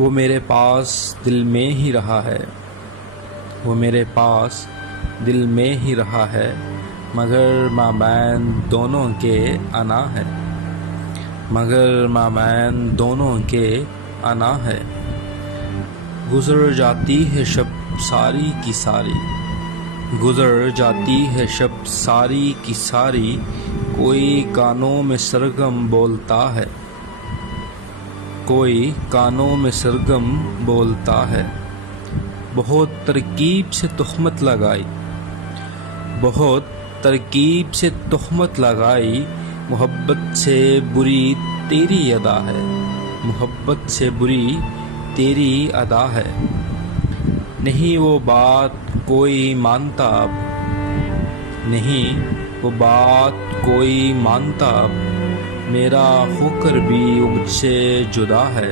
وہ میرے پاس دل میں ہی رہا ہے، وہ میرے پاس دل میں ہی رہا ہے، مگر مابین دونوں کے انا ہے، مگر مابین دونوں کے انا ہے۔ گزر جاتی ہے شب ساری کی ساری، گزر جاتی ہے شب ساری کی ساری، کوئی کانوں میں سرگم بولتا ہے، کوئی کانوں میں سرگم بولتا ہے۔ بہت ترکیب سے تہمت لگائی، بہت ترکیب سے تہمت لگائی، محبت سے بری تیری ادا ہے، محبت سے بری تیری ادا ہے۔ نہیں وہ بات کوئی مانتا اب، نہیں وہ بات کوئی مانتا اب، میرا ہو کر بھی وہ مجھ سے جدا ہے،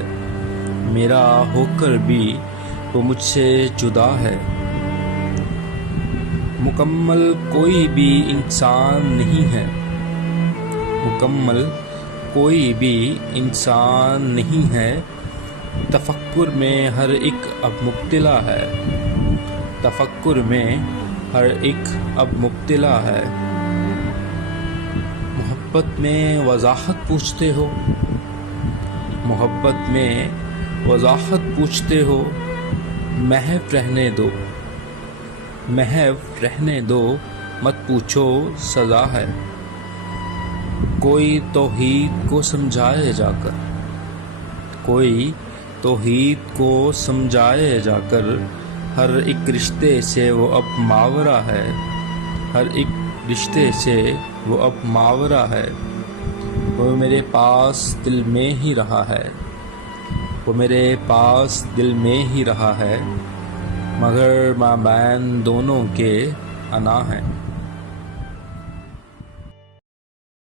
میرا ہو کر بھی وہ مجھ سے جدا ہے۔ مکمل کوئی بھی انسان نہیں ہے، مکمل کوئی بھی انسان نہیں ہے، تفکر میں ہر ایک اب مبتلا ہے، تفکر میں ہر ایک اب مبتلا ہے۔ محبت میں وضاحت پوچھتے ہو، محبت میں وضاحت پوچھتے ہو، محو رہنے دو، محو رہنے دو، مت پوچھو سزا ہے۔ کوئی توحید کو سمجھائے جا کر، کوئی توحید کو سمجھائے جا کر، ہر ایک رشتے سے وہ اب ماورا ہے، ہر ایک رشتے سے وہ اب ماورا ہے۔ وہ میرے پاس دل میں ہی رہا ہے، وہ میرے پاس دل میں ہی رہا ہے، مگر مابین دونوں کے انا ہے۔